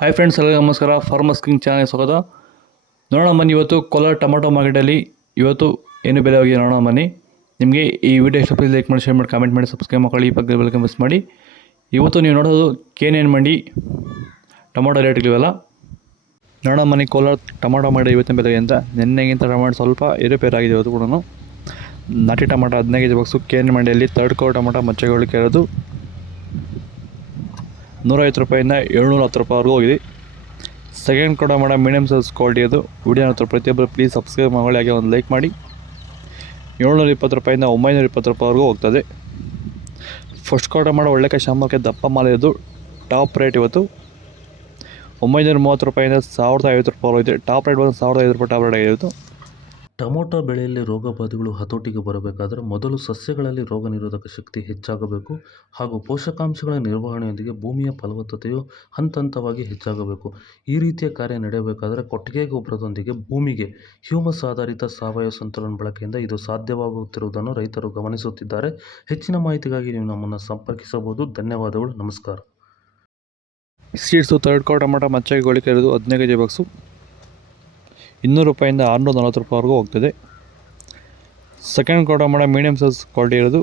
Hi friends, ಎಲ್ಲರಿಗೂ ನಮಸ್ಕಾರ. Farmers king channel ಸ್ವಾಗತ. ನೋಡೋಣ ಬನ್ನಿ, ಇವತ್ತು ಕೋಲಾರ ಟೊಮಾಟೊ ಮಾರ್ಕೆಟಲ್ಲಿ ಇವತ್ತು ಏನು ಬೆಲೆ ಹೋಗಿದೆ ನೋಡೋಣ ಬನ್ನಿ. ನಿಮಗೆ ಈ ವಿಡಿಯೋ ಇಷ್ಟ ಪ್ಲೀಸ್ ಲೈಕ್ ಮಾಡಿ, ಶೇರ್ ಮಾಡಿ, ಕಾಮೆಂಟ್ ಮಾಡಿ, ಸಬ್ಸ್ಕ್ರೈಬ್ ಮಾಡಿ, ಈ ಪಕ್ಕದ ಬೆಲ್ ಮಿಸ್ ಮಾಡಿ. ಇವತ್ತು ನೀವು ನೋಡೋದು KNN ಮಂಡಿ ಟೊಮಾಟೊ ರೇಟ್ಗಳಿವೆಲ್ಲ ನೋಡೋಣ ಬನ್ನಿ. ಕೋಲಾರ ಟೊಮಾಟೊ ಮಾರ್ಕೆಟ್ ಇವತ್ತಿನ ಬೆಲೆ ಅಂತ ನಿನ್ನೆಗಿಂತ ಟೊಮಾಟೊ ಸ್ವಲ್ಪ ಏರುಪೇರಾಗಿದೆ. ಇವತ್ತು ಕೂಡ ನಾಟಿ ಟೊಮಾಟೊ 15 ಕೆಜಿ ಬಾಕ್ಸು KNN ಮಂಡಿಯಲ್ಲಿ ಥರ್ಡ್ ಕೋ ಟೊಮಾಟೊ ಮಚ್ಚೆಗಳಿಗೆ ಇರೋದು 150 ರೂಪಾಯಿಂದ 710 ರೂಪಾಯಿವರೆಗೂ ಹೋಗಿದೆ. ಸೆಕೆಂಡ್ ಕೂಡ ಮೀಡಿಯಮ್ ಸೈಜ್ ಕ್ವಾಲಿಟಿ ಅದು. ವಿಡಿಯೋ ನೋಡ್ತಾರೆ ಪ್ರತಿಯೊಬ್ಬರು ಪ್ಲೀಸ್ ಸಬ್ಸ್ಕ್ರೈಬ್ ಮಾಡಿ, ಹಾಗೆ ಒಂದು ಲೈಕ್ ಮಾಡಿ. 720 ರೂಪಾಯಿಂದ 920 ರೂಪಾಯಿವರೆಗೂ ಹೋಗ್ತದೆ. ಫಸ್ಟ್ ಕೂಡ ಒಳ್ಳೆಕಾಯಿ ಶಾಂಬಾರ್ಗೆ ದಪ್ಪ ಮಾಲೆ ಇದು ಟಾಪ್ ರೇಟ್ ಇವತ್ತು 930 ರೂಪಾಯಿಂದ 1050 ರೂಪಾಯಿ ಇದೆ. ಟಾಪ್ ರೇಟ್ ಬಂದು 1005 ರೂಪಾಯಿ ಟಾಪ್ ರೇಟ್ ಆಗಿದೆ ಇವತ್ತು. ಟೊಮೊಟೊ ಬೆಳೆಯಲ್ಲಿ ರೋಗಬಾಧೆಗಳು ಹತೋಟಿಗೆ ಬರಬೇಕಾದರೆ ಮೊದಲು ಸಸ್ಯಗಳಲ್ಲಿ ರೋಗ ನಿರೋಧಕ ಶಕ್ತಿ ಹೆಚ್ಚಾಗಬೇಕು ಹಾಗೂ ಪೋಷಕಾಂಶಗಳ ನಿರ್ವಹಣೆಯೊಂದಿಗೆ ಭೂಮಿಯ ಫಲವತ್ತತೆಯು ಹಂತವಾಗಿ ಹೆಚ್ಚಾಗಬೇಕು. ಈ ರೀತಿಯ ಕಾರ್ಯ ನಡೆಯಬೇಕಾದರೆ ಕೊಟ್ಟಿಗೆ ಗೊಬ್ಬರದೊಂದಿಗೆ ಭೂಮಿಗೆ ಹ್ಯೂಮಸ್ ಆಧಾರಿತ ಸಾವಯವ ಸಂತುಲನ ಬಳಕೆಯಿಂದ ಇದು ಸಾಧ್ಯವಾಗುತ್ತಿರುವುದನ್ನು ರೈತರು ಗಮನಿಸುತ್ತಿದ್ದಾರೆ. ಹೆಚ್ಚಿನ ಮಾಹಿತಿಗಾಗಿ ನೀವು ನಮ್ಮನ್ನು ಸಂಪರ್ಕಿಸಬಹುದು. ಧನ್ಯವಾದಗಳು. ನಮಸ್ಕಾರ. ಸೀಡ್ಸು ಥರ್ಡ್ ಕೋ ಟೊಮಾಟೊ ಮಚ್ಚೆಗೆ ಗೋಳಿಕೆ ಇರೋದು 15 ಕೆಜಿ ಬಾಕ್ಸು 200 ರೂಪಾಯಿಂದ 640 ರೂಪಾಯಿವರೆಗೂ ಹೋಗ್ತದೆ. ಸೆಕೆಂಡ್ ಕೋ ಟೊಮಾಟೊ ಮೀಡಿಯಮ್ ಸೈಜ್ ಕ್ವಾಲಿಟಿ ಇರೋದು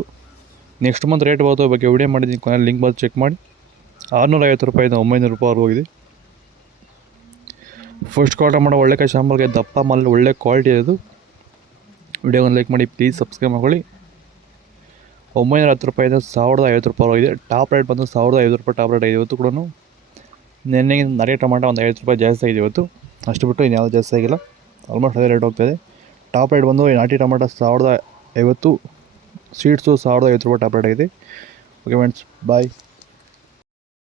ನೆಕ್ಸ್ಟ್ ಮಂತ್ ರೇಟ್ ಬರೋದ್ರ ಬಗ್ಗೆ ವಿಡಿಯೋ ಮಾಡಿದ್ದೀನಿ, ಕೊನೆಯಲ್ಲಿ ಲಿಂಕ್ ಬಂದು ಚೆಕ್ ಮಾಡಿ. 650 ರೂಪಾಯಿಂದ 900 ರೂಪಾಯಿವರೆಗೂ ಹೋಗಿದೆ. ಫಸ್ಟ್ ಕೋ ಟೊಮಾಟೊ ಒಳ್ಳೆಕಾಯಿ ಶಾಂಬಾರ್ಗೆ ದಪ್ಪ ಮಾಲೆ ಒಳ್ಳೆ ಕ್ವಾಲಿಟಿ ಇರೋದು. ವಿಡಿಯೋಗೊಂದು ಲೈಕ್ ಮಾಡಿ, ಪ್ಲೀಸ್ ಸಬ್ಸ್ಕ್ರೈಬ್ ಮಾಡ್ಕೊಳ್ಳಿ. 910 ರೂಪಾಯಿಂದ 1050 ರೂಪಾಯಿ ಹೋಗಿದೆ. ಟಾಪ್ ರೇಟ್ ಬಂದು 1050 ರೂಪಾಯಿ ಟಾಪ್ ರೇಟ್ ಆಗಿದೆ ಇವತ್ತು ಕೂಡ. ನೆನ್ನೆ ನಾಟಿ ಟೊಮಾಟೊ ಒಂದು 50 ರೂಪಾಯಿ ಜಾಸ್ತಿ ಆಗಿದೆ ಇವತ್ತು. ಅಷ್ಟು ಬಿಟ್ಟು ಇನ್ಯಾವುದು ಜಾಸ್ತಿ ಆಗಿಲ್ಲ, ಆಲ್ಮೋಸ್ಟ್ ಅದೇ ರೇಟ್ ಹೋಗ್ತಾಯಿದೆ. ಟಾಪ್ ರೇಟ್ ಬಂದು ನಾಟಿ ಟೊಮಾಟೊ 1050, ಸೀಡ್ಸು 1050 ರೂಪಾಯಿ ಟಾಪ್ ರೇಟ್ ಆಗಿದೆ. ಓಕೆ ಫ್ರೆಂಡ್ಸ್, ಬಾಯ್.